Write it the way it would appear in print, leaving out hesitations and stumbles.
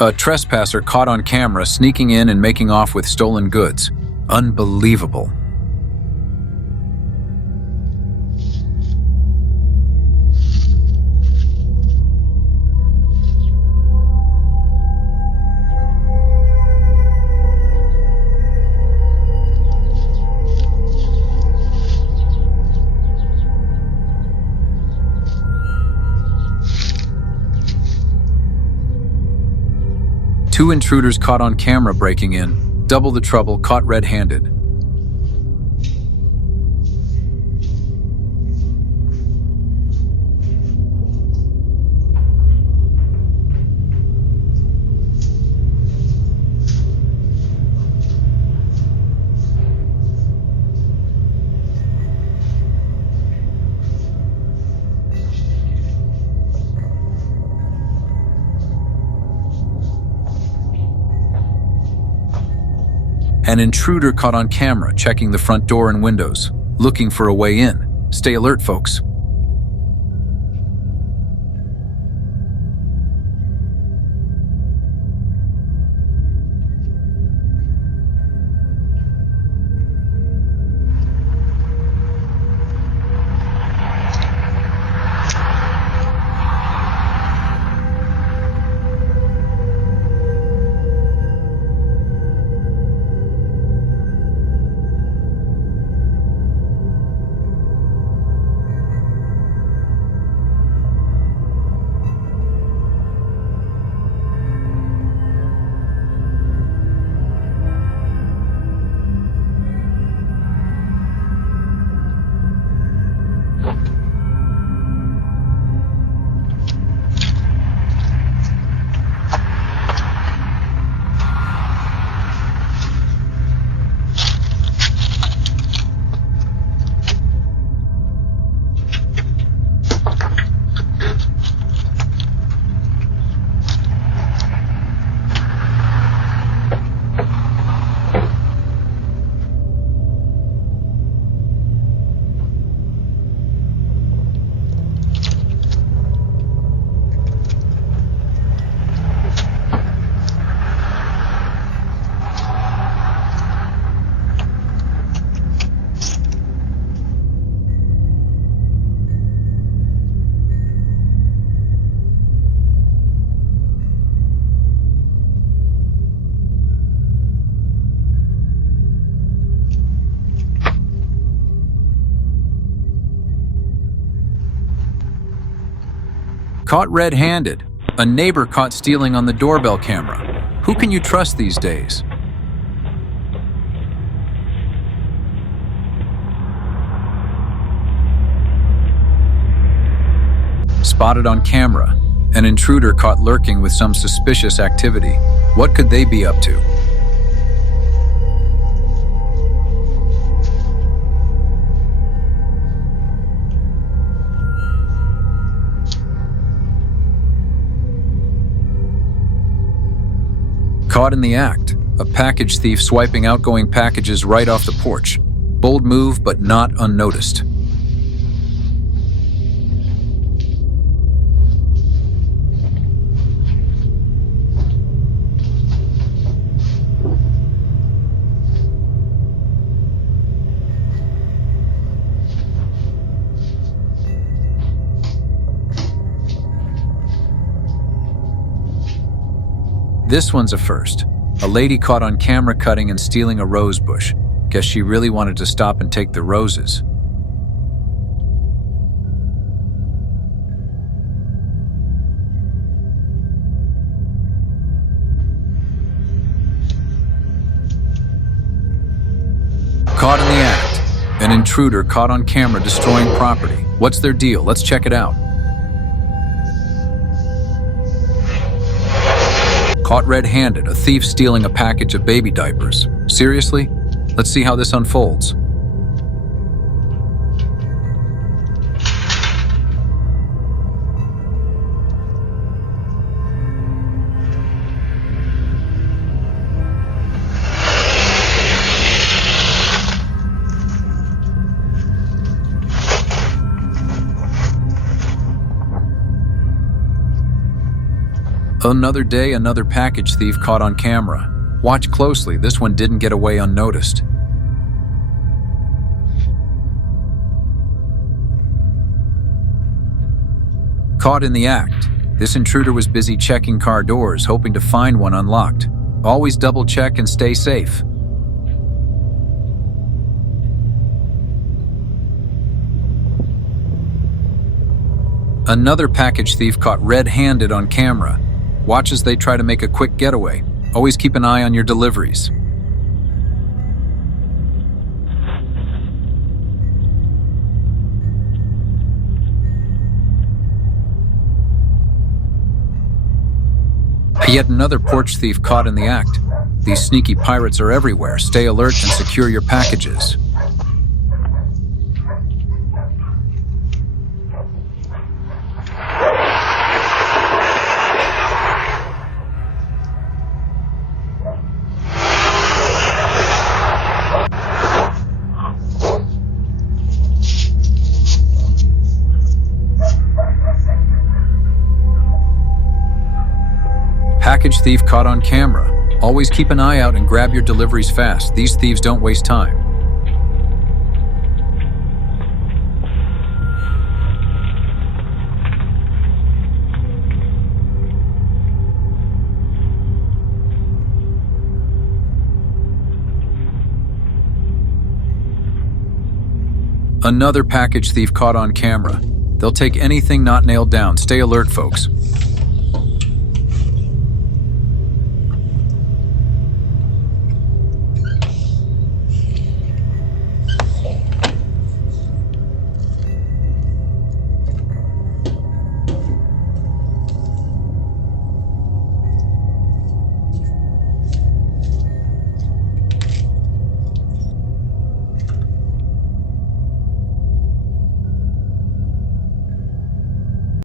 A trespasser caught on camera sneaking in and making off with stolen goods. Unbelievable. Two intruders caught on camera breaking in. Double the trouble, caught red-handed. An intruder caught on camera checking the front door and windows, looking for a way in. Stay alert, folks. Caught red-handed. A neighbor caught stealing on the doorbell camera. Who can you trust these days? Spotted on camera. An intruder caught lurking with some suspicious activity. What could they be up to? Caught in the act, a package thief swiping outgoing packages right off the porch. Bold move, but not unnoticed. This one's a first. A lady caught on camera cutting and stealing a rose bush. Guess she really wanted to stop and take the roses. Caught in the act. An intruder caught on camera destroying property. What's their deal? Let's check it out. Caught red-handed, a thief stealing a package of baby diapers. Seriously? Let's see how this unfolds. Another day, another package thief caught on camera. Watch closely, this one didn't get away unnoticed. Caught in the act. This intruder was busy checking car doors, hoping to find one unlocked. Always double check and stay safe. Another package thief caught red-handed on camera. Watch as they try to make a quick getaway. Always keep an eye on your deliveries. Yet another porch thief caught in the act. These sneaky pirates are everywhere. Stay alert and secure your packages. Package thief caught on camera. Always keep an eye out and grab your deliveries fast. These thieves don't waste time. Another package thief caught on camera. They'll take anything not nailed down. Stay alert, folks.